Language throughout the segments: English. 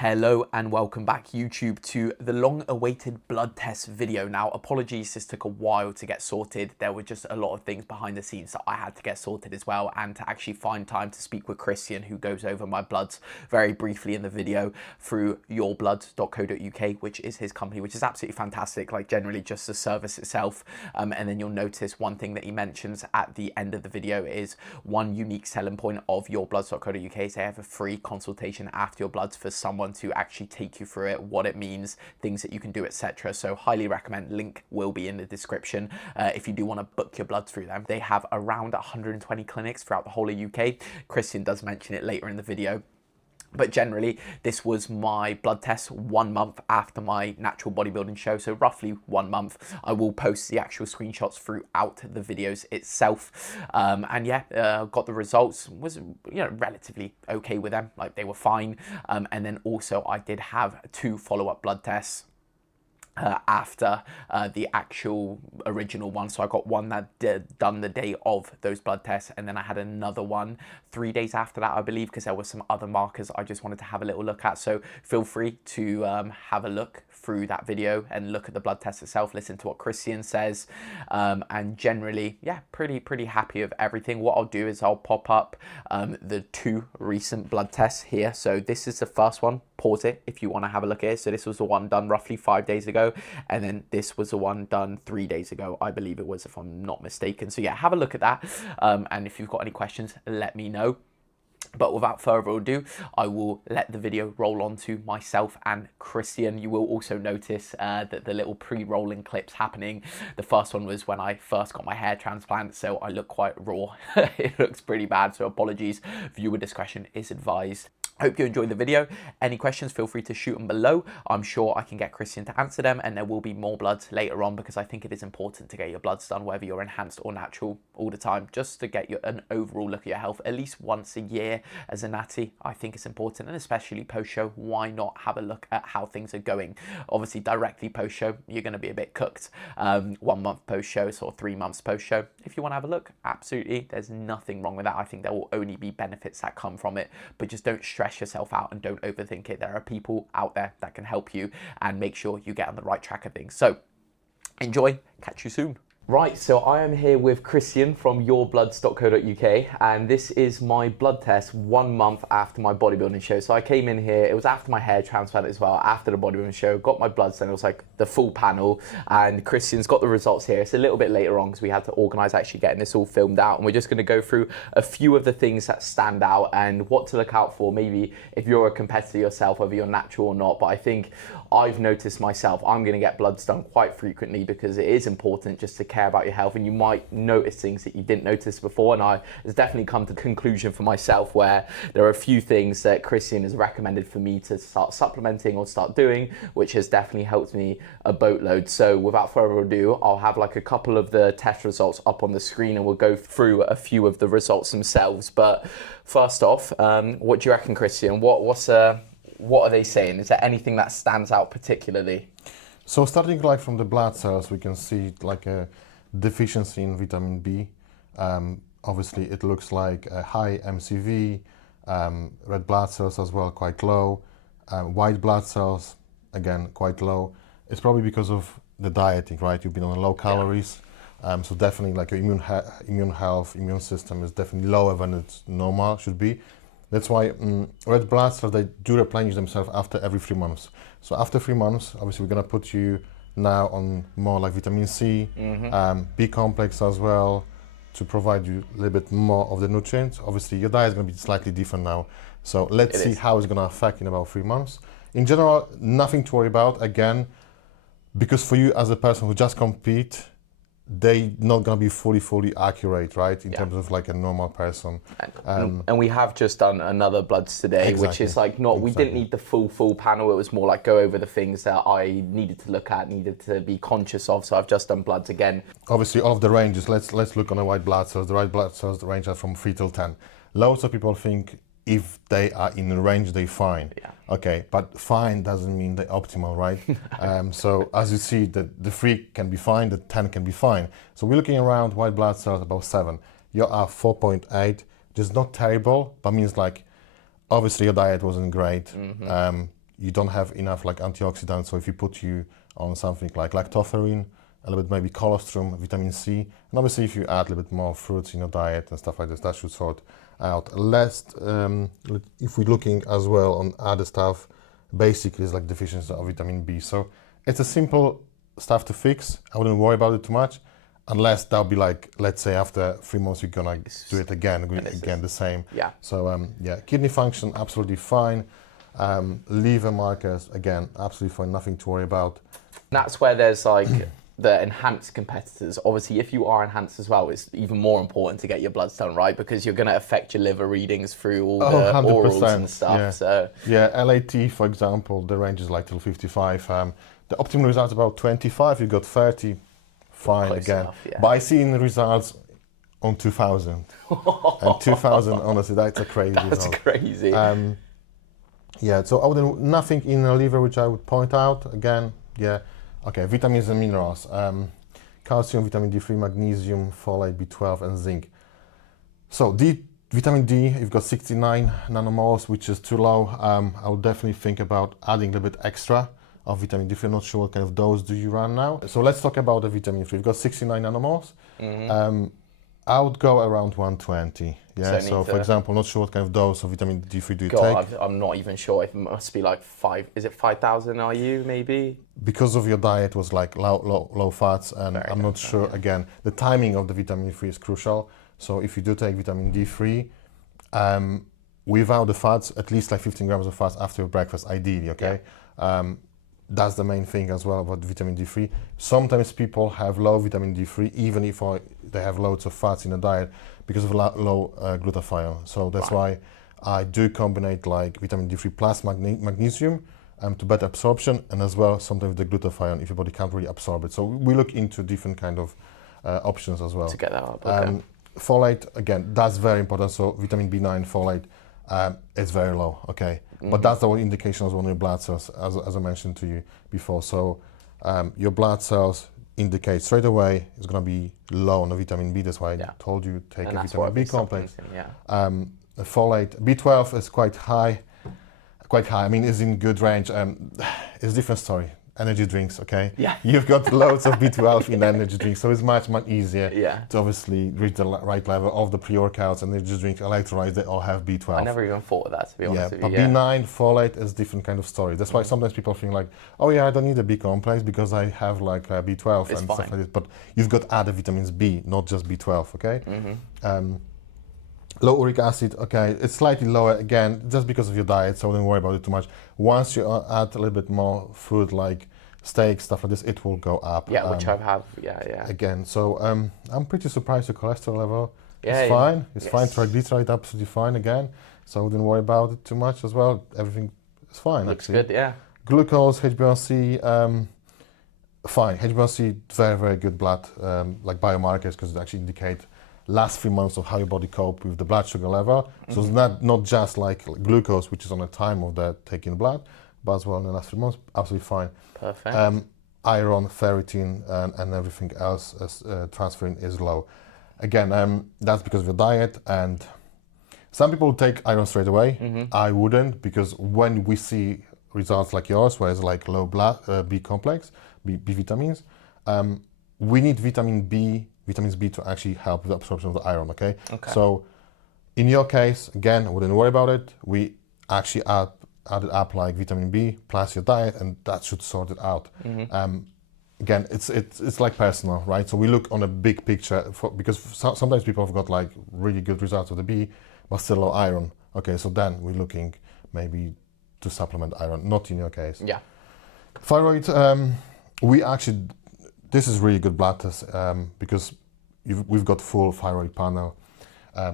Hello and welcome back YouTube to the long-awaited blood test video. Now, apologies, this took a while to get sorted. There were just a lot of things behind the scenes that I had to get sorted as well, and to actually find time to speak with Christian, who goes over my bloods very briefly in the video through yourbloods.co.uk, which is his company, which is absolutely fantastic, like generally just the service itself. And then you'll notice one thing that he mentions at the end of the video is one unique selling point of yourbloods.co.uk is they have a free consultation after your bloods for someone to actually take you through it, what it means, things that you can do, etc. So highly recommend. Link will be in the description if you do want to book your bloods through them. They have around 120 clinics throughout the whole of UK. Christian does mention it later in the video. But generally, this was my blood test 1 month after my natural bodybuilding show. So roughly 1 month. I will post the actual screenshots throughout the videos itself. And yeah, got the results. Was, relatively okay with them. Like, they were fine. And then also I did have 2 follow-up blood tests after the actual original one. So I got one that done the day of those blood tests, and then I had another one 3 days after that, I believe, because there were some other markers I just wanted to have a little look at. So feel free to have a look through that video and look at the blood test itself, listen to what Christian says, and generally, yeah, pretty happy with everything. What I'll do is I'll pop up the 2 recent blood tests here. So this is the first one. Pause it if you want to have a look at it. So this was the one done roughly 5 days ago, and then this was the one done 3 days ago, I believe it was, if I'm not mistaken. So yeah, have a look at that, and if you've got any questions, let me know. But without further ado, I will let the video roll on to myself and Christian. You will also notice that the little pre-rolling clips happening. The first one was when I first got my hair transplant, so I look quite raw. It looks pretty bad, so apologies. Viewer discretion is advised. Hope you enjoyed the video. Any questions, feel free to shoot them below. I'm sure I can get Christian to answer them, and there will be more bloods later on, because I think it is important to get your bloods done, whether you're enhanced or natural, all the time, just to get an overall look at your health at least once a year as a natty. I think it's important, and especially post-show, why not have a look at how things are going? Obviously, directly post-show, you're going to be a bit cooked. 1 month post-show, sort of 3 months post-show. If you want to have a look, absolutely, there's nothing wrong with that. I think there will only be benefits that come from it, but just don't stress yourself out and don't overthink it. There are people out there that can help you and make sure you get on the right track of things. So enjoy, catch you soon. Right, so I am here with Christian from yourbloods.co.uk, and this is my blood test 1 month after my bodybuilding show. So I came in here, it was after my hair transplant as well, after the bodybuilding show, got my bloods done. It was like the full panel, and Christian's got the results here. It's a little bit later on because we had to organise actually getting this all filmed out, and we're just going to go through a few of the things that stand out and what to look out for, maybe if you're a competitor yourself, whether you're natural or not. But I think I've noticed myself, I'm going to get bloods done quite frequently because it is important just to care about your health, and you might notice things that you didn't notice before. And I has definitely come to the conclusion for myself where there are a few things that Christian has recommended for me to start supplementing or start doing, which has definitely helped me a boatload. So without further ado, I'll have like a couple of the test results up on the screen, and we'll go through a few of the results themselves. But first off, what do you reckon, Christian? What are they saying? Is there anything that stands out particularly? So starting like from the blood cells, we can see like a deficiency in vitamin B. Obviously it looks like a high MCV, red blood cells as well quite low, white blood cells again quite low. It's probably because of the dieting, right? You've been on low calories, so definitely like your immune health, immune system is definitely lower than it's normal should be. That's why red blood cells, they do replenish themselves after every 3 months. So after 3 months, obviously we're gonna put you now on more like vitamin C, B complex as well, to provide you a little bit more of the nutrients. Obviously your diet is going to be slightly different now, so let's see how it's going to affect in about 3 months. In general, nothing to worry about, again, because for you as a person who just compete, they not going to be fully accurate, right, in terms of like a normal person. And we have just done another bloods today, which is like not, we didn't need the full panel. It was more like go over the things that I needed to look at, needed to be conscious of. So I've just done bloods again. Obviously of the ranges, let's look on the white blood cells. The white blood cells, the range are from 3 till 10. Loads of people think if they are in the range, they're fine. Okay, but fine doesn't mean they're optimal, right? So as you see, the 3 can be fine, the 10 can be fine. So we're looking around white blood cells about 7. You are 4.8, just not terrible, but means like, obviously your diet wasn't great. you don't have enough like antioxidants. So if you put you on something like lactoferrin, a little bit maybe colostrum, vitamin C, and obviously if you add a little bit more fruits in your diet and stuff like this, that should sort out. Last, if we're looking as well on other stuff, basically it's like deficiency of vitamin B. So it's a simple stuff to fix. I wouldn't worry about it too much, unless that'll be like, let's say after 3 months you're gonna do it again the same. Yeah. So yeah, kidney function absolutely fine. Liver markers again absolutely fine, nothing to worry about. That's where there's like the enhanced competitors. Obviously, if you are enhanced as well, it's even more important to get your bloods done, right? Because you're going to affect your liver readings through all the orals and stuff. Yeah. So yeah, LAT, for example, the range is like till 55. The optimal result is about 25. You got 30, fine. Close again. enough, yeah. But I seen results on 2000. And 2000, honestly, that's a crazy that's result. crazy. Yeah, so I wouldn't, nothing in the liver which I would point out. Again, yeah. Okay, vitamins and minerals. Calcium, vitamin D3, magnesium, folate, B12, and zinc. So vitamin D, you've got 69 nanomoles, which is too low. I would definitely think about adding a little bit extra of vitamin D3. I'm not sure what kind of dose do you run now. So let's talk about the vitamin 3. We've got 69 nanomoles. I would go around 120. Yeah. So for example, not sure what kind of dose of vitamin D3 do you take. I'm not even sure. It must be like 5,000 IU maybe. Because of your diet was like low fats, and I'm not sure. Yeah. Again, the timing of the vitamin D3 is crucial. So if you do take vitamin D3, without the fats, at least like 15 grams of fats after your breakfast, ideally. Okay. Yeah. That's the main thing as well about vitamin D3. Sometimes people have low vitamin D3 even if they have loads of fats in the diet because of low glutathione. So that's why I do combine like vitamin D3 plus magnesium to better absorption, and as well sometimes the glutathione if your body can't really absorb it. So we look into different kind of options as well. To get that up, okay. Folate, again, that's very important. So vitamin B9, folate, it's very low, okay? But that's the one indication as well on your blood cells, as I mentioned to you before. So your blood cells indicate straight away it's going to be low on the vitamin B. That's why I told you take a vitamin B complex. Folate, B12 is quite high. I mean, it's in good range. It's a different story. Energy drinks, okay? Yeah. You've got loads of B12 in energy drinks, so it's much easier to obviously reach the right level of the pre-workouts and energy drink electrolytes. They all have B12. I never even thought of that, to be honest with you. But B9, folate is different kind of story. That's why sometimes people think like, oh yeah, I don't need a B complex because I have like B12 and stuff like this. But you've got other vitamins B, not just B12, okay? Low uric acid, okay, it's slightly lower again, just because of your diet, so don't worry about it too much. Once you add a little bit more food like steak, stuff like this, it will go up. Yeah, which I have, Again, so I'm pretty surprised your cholesterol level is fine. It's fine, triglyceride absolutely fine again, so don't worry about it too much as well. Everything is fine. Looks good, yeah. Glucose, HbA1c, fine. HbA1c, very, very good blood, like biomarkers, because it actually indicate last 3 months of how your body cope with the blood sugar level. So it's not just like glucose, which is on the time of the taking blood, but as well in the last 3 months, absolutely fine. Perfect. Iron, ferritin, and everything else transferring is low. Again, that's because of your diet, and some people take iron straight away. I wouldn't, because when we see results like yours, where it's like low blood B complex, B vitamins, we need vitamins B to actually help with the absorption of the iron, okay? So in your case, again, I wouldn't worry about it. We actually added up like vitamin B plus your diet, and that should sort it out. Again, it's like personal, right? So we look on a big picture because sometimes people have got like really good results with the B, but still low iron. Okay, so then we're looking maybe to supplement iron, not in your case. Yeah. Thyroid, this is really good blood test because we've got full thyroid panel.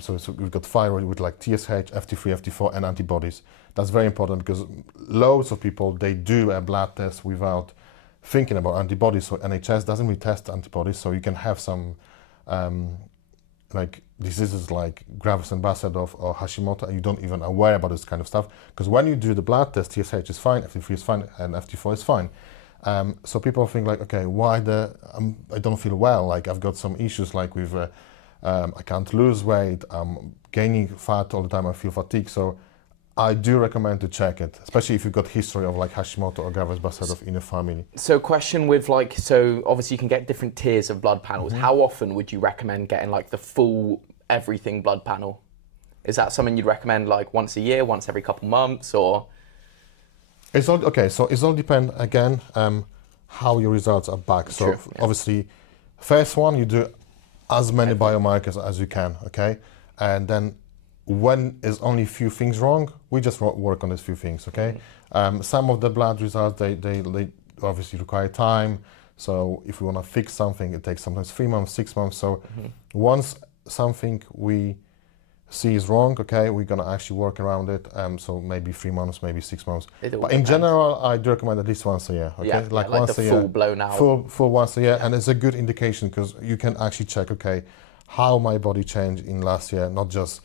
So we've got thyroid with like TSH, FT3, FT4, and antibodies. That's very important because loads of people, they do a blood test without thinking about antibodies. So NHS doesn't really test antibodies. So you can have some like diseases like Graves-Ambassadov or Hashimoto, and you don't even aware about this kind of stuff. Because when you do the blood test, TSH is fine, FT3 is fine, and FT4 is fine. So people think like, okay, why I don't feel well? Like I've got some issues like with, I can't lose weight, I'm gaining fat all the time, I feel fatigue. So I do recommend to check it, especially if you've got history of like Hashimoto or Graves-Basedow in your family. So question with like, so obviously you can get different tiers of blood panels. How often would you recommend getting like the full everything blood panel? Is that something you'd recommend like once a year, once every couple months, or? It's all okay. So it's all depend again how your results are back. So True, yeah. obviously, first one you do as many biomarkers as you can. Okay, and then when is only few things wrong, we just work on these few things. Okay, some of the blood results they obviously require time. So if we want to fix something, it takes sometimes 3 months, 6 months. So once something we see is wrong, okay, we're gonna actually work around it. So maybe 3 months, maybe 6 months. But in general, I do recommend at least once a year. Okay, Yeah, like like once the a year, full blown out. full once a year, and it's a good indication because you can actually check, okay, how my body changed in last year, not just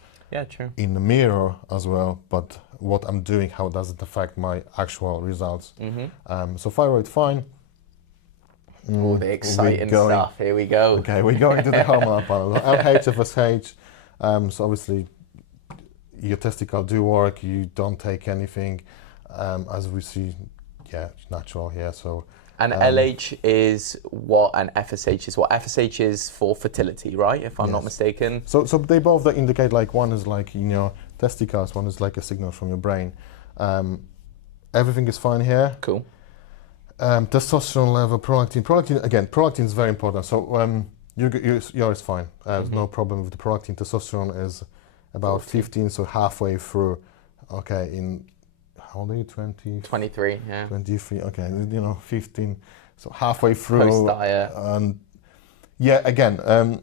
True. in the mirror as well, but what I'm doing, how does it affect my actual results. So thyroid fine. All the exciting stuff. Here we go. Okay, we're going to the hormonal panel. LH, FSH. So obviously, your testicles do work. You don't take anything, as we see. Yeah, natural here. So. And LH is what, and FSH is what? FSH is for fertility, right? If I'm not mistaken. So they both indicate like one is like in your testicles, one is like a signal from your brain. Everything is fine here. Cool. Testosterone level, prolactin is very important. So yours fine. There's no problem with the prolactin. Testosterone is about 15, so halfway through. Okay, in how old are you? 20? 23, yeah. 23. Okay, 15. So halfway through. Post-diet. And yeah, again,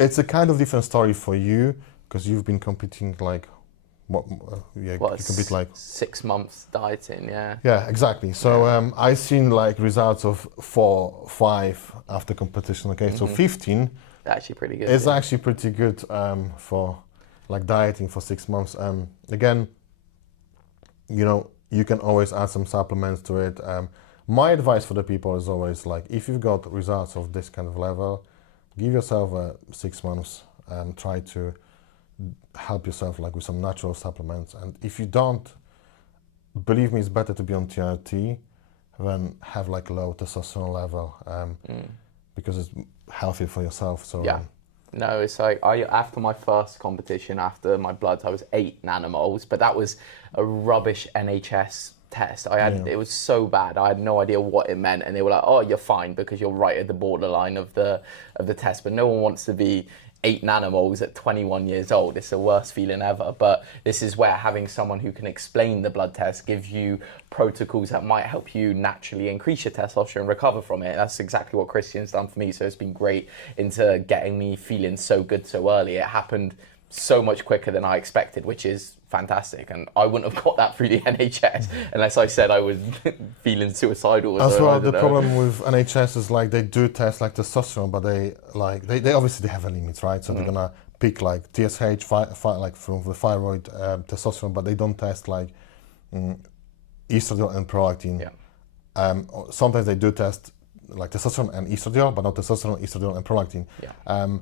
it's a kind of different story for you because you've been competing like. You compete like 6 months dieting, yeah. Yeah, exactly. So I seen like results of 4, 5 after competition. Okay, so 15. Actually pretty good. It's actually pretty good for like dieting for 6 months. Again, you can always add some supplements to it. My advice for the people is always like, if you've got results of this kind of level, give yourself 6 months and try to help yourself like with some natural supplements. And if you don't, believe me, it's better to be on TRT than have like low testosterone level because it's healthy for yourself. So yeah. No, it's like after my first competition, after my bloods, I was 8 nanomoles, but that was a rubbish NHS test. It was so bad. I had no idea what it meant, and they were like, "Oh, you're fine because you're right at the borderline of the test." But no one wants to be 8 nanomoles at 21 years old. It's the worst feeling ever. But this is where having someone who can explain the blood test gives you protocols that might help you naturally increase your testosterone, recover from it. That's exactly what Christian's done for me. So it's been great into getting me feeling so good so early. It happened so much quicker than I expected, which is fantastic. And I wouldn't have got that through the NHS unless I said I was feeling suicidal. As well, the problem with NHS is like they do test like testosterone, but they obviously have a limit, right? So they're gonna pick like TSH, like from the thyroid, testosterone, but they don't test like estradiol and prolactin. Yeah. Sometimes they do test like testosterone and estradiol, but not testosterone, estradiol, and prolactin. Yeah.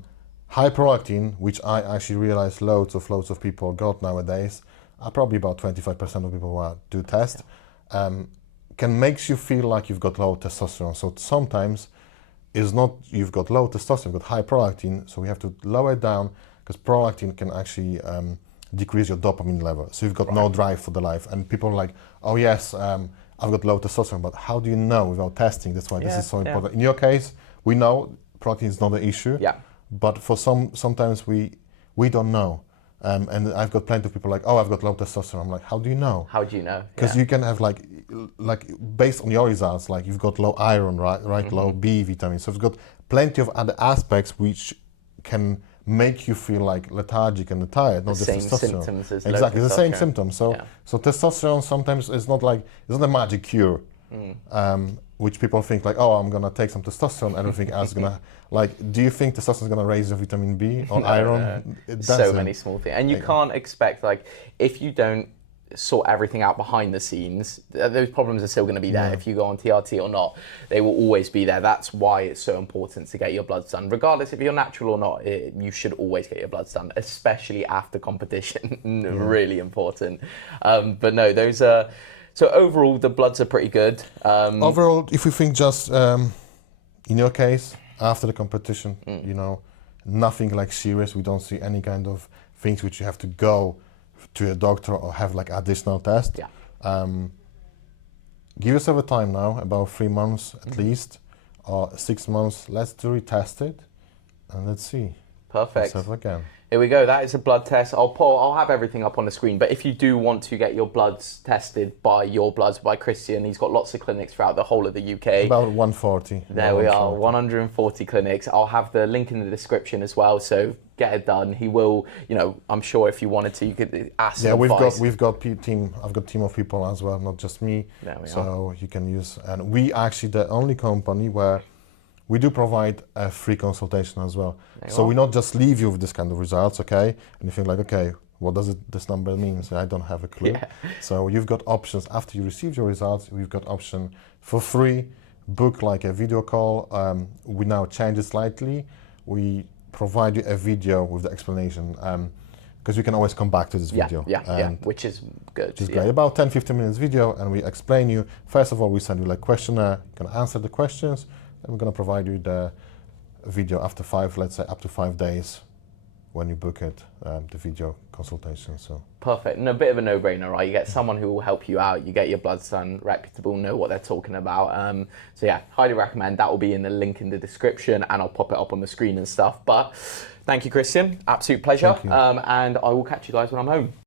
High prolactin, which I actually realize loads of people got nowadays, are probably about 25% of people who do test, can make you feel like you've got low testosterone. So sometimes it's not you've got low testosterone, you've got high prolactin, so we have to lower it down because prolactin can actually decrease your dopamine level. So you've got no drive for the life. And people are like, oh yes, I've got low testosterone, but how do you know without testing? That's why this is so important. In your case, we know prolactin is not an issue. Yeah. But for sometimes we don't know. And I've got plenty of people like, oh, I've got low testosterone. I'm like, how do you know? How do you know? Because you can have like based on your results, like you've got low iron, right? Low B vitamin. So you've got plenty of other aspects which can make you feel like lethargic and tired, not just testosterone. The same symptoms as exactly, low the same symptoms. So testosterone sometimes is not a magic cure. Which people think like, oh, I'm gonna take some testosterone, everything else is gonna do you think testosterone is gonna raise your vitamin B or iron? No. So many small things, and you can't expect if you don't sort everything out behind the scenes, those problems are still going to be there if you go on TRT or not. They will always be there. That's why it's so important to get your bloods done. Regardless if you're natural or not, you should always get your bloods done, especially after competition. Really important. But no, those are... So overall, the bloods are pretty good. Overall, if we think just in your case, after the competition, you know, nothing like serious. We don't see any kind of things which you have to go to a doctor or have like additional test. Give yourself a time now, about 3 months at least, or 6 months. Let's retest it, and let's see. Perfect. Yourself again. Here we go. That is a blood test. I'll have everything up on the screen. But if you do want to get your bloods tested by Your Bloods by Christian, he's got lots of clinics throughout the whole of the UK. About 140. There we are, 140 clinics. I'll have the link in the description as well. So get it done. He will, you know, I'm sure if you wanted to, you could ask. Yeah, we've got team. I've got team of people as well, not just me. There we are. So you can use, and we actually the only company where we do provide a free consultation as well. So we not just leave you with this kind of results, okay? And you think like, okay, what does this number mean? So I don't have a clue. So you've got options after you receive your results. We've got option for free, book like a video call. We now change it slightly. We provide you a video with the explanation because you can always come back to this video. Which is good. Which is great. About 10-15 minutes video, and we explain you. First of all, we send you like questionnaire. You can answer the questions. And we're going to provide you the video after 5, let's say up to 5 days when you book it, the video consultation. So perfect. And a bit of a no-brainer, right? You get someone who will help you out. You get your bloods done, reputable, know what they're talking about. So yeah, highly recommend. That will be in the link in the description, and I'll pop it up on the screen and stuff. But thank you, Christian. Absolute pleasure. And I will catch you guys when I'm home.